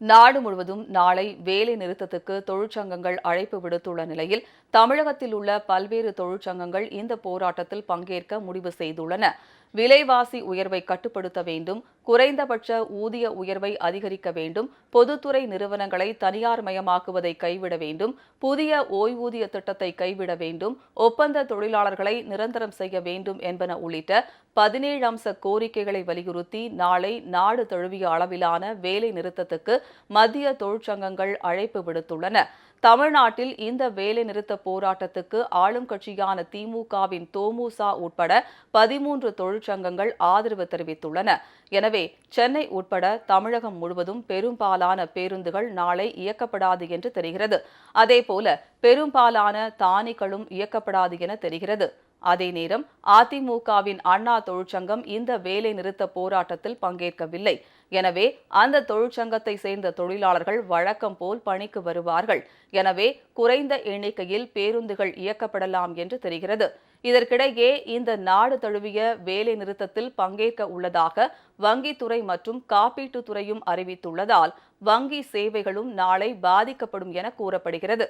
நாடு முழுவதும் நாளை வேலை நிறுத்தத்துக்கு தொழிற்சங்கங்கள் அழைப்பு விடுத்துள்ள நிலையில் தமிழகத்தில் உள்ள பல்வேறு தொழிற்சங்கங்கள் இந்த போராட்டத்தில் பங்கேற்க முடிவு செய்துள்ளன. விலைவாசி உயர்வை கட்டுப்படுத்த வேண்டும் குறைந்தபட்ச ஊதிய உயர்வை அதிகரிக்க வேண்டும் பொதுத்துறை நிறுவனங்களை தனியார் மயமாக்குவதை கைவிட வேண்டும் புதிய ஓய்வூதிய திட்டத்தை கைவிட வேண்டும் ஒப்பந்த தொழிலாளர்களை நிரந்தரம் செய்ய வேண்டும் என்பன உள்ளிட்ட பதினேழு அம்ச கோரிக்கைகளை வலியுறுத்தி நாளை நாடு தழுவிய அளவிலான வேலை நிறுத்தத்துக்கு மத்திய தொழிற்சங்கங்கள் அழைப்பு விடுத்துள்ளன. தமிழ்நாட்டில் இந்த வேலைநிறுத்த போராட்டத்துக்கு ஆளும் கட்சியான திமுகவின் தோமுசா உட்பட பதிமூன்று தொழிற்சங்கங்கள் ஆதரவு தெரிவித்துள்ளன. எனவே சென்னை உட்பட தமிழகம் முழுவதும் பெரும்பாலான பேருந்துகள் நாளை இயக்கப்படாது என்று தெரிகிறது. அதேபோல பெரும்பாலான தானிகளும் இயக்கப்படாது என தெரிகிறது. அதே நேரம் அதிமுகவின் அண்ணா தொழிற்சங்கம் இந்த வேலை நிறுத்த போராட்டத்தில் பங்கேற்கவில்லை. எனவே அந்த தொழிற்சங்கத்தை சேர்ந்த தொழிலாளர்கள் வழக்கம் போல் பணிக்கு வருவார்கள். எனவே குறைந்த எண்ணிக்கையில் பேருந்துகள் இயக்கப்படலாம் என்று தெரிகிறது. இதற்கிடையே இந்த நாடு தழுவிய வேலை நிறுத்தத்தில் பங்கேற்க உள்ளதாக வங்கித்துறை மற்றும் காப்பீட்டுத் துறையும் அறிவித்துள்ளதால் வங்கி சேவைகளும் நாளை பாதிக்கப்படும் என கூறப்படுகிறது.